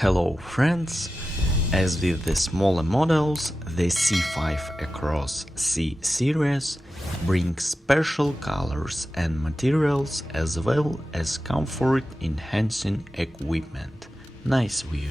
Hello friends! As with the smaller models, the C5 Aircross C-Series brings special colors and materials as well as comfort-enhancing equipment. Nice view.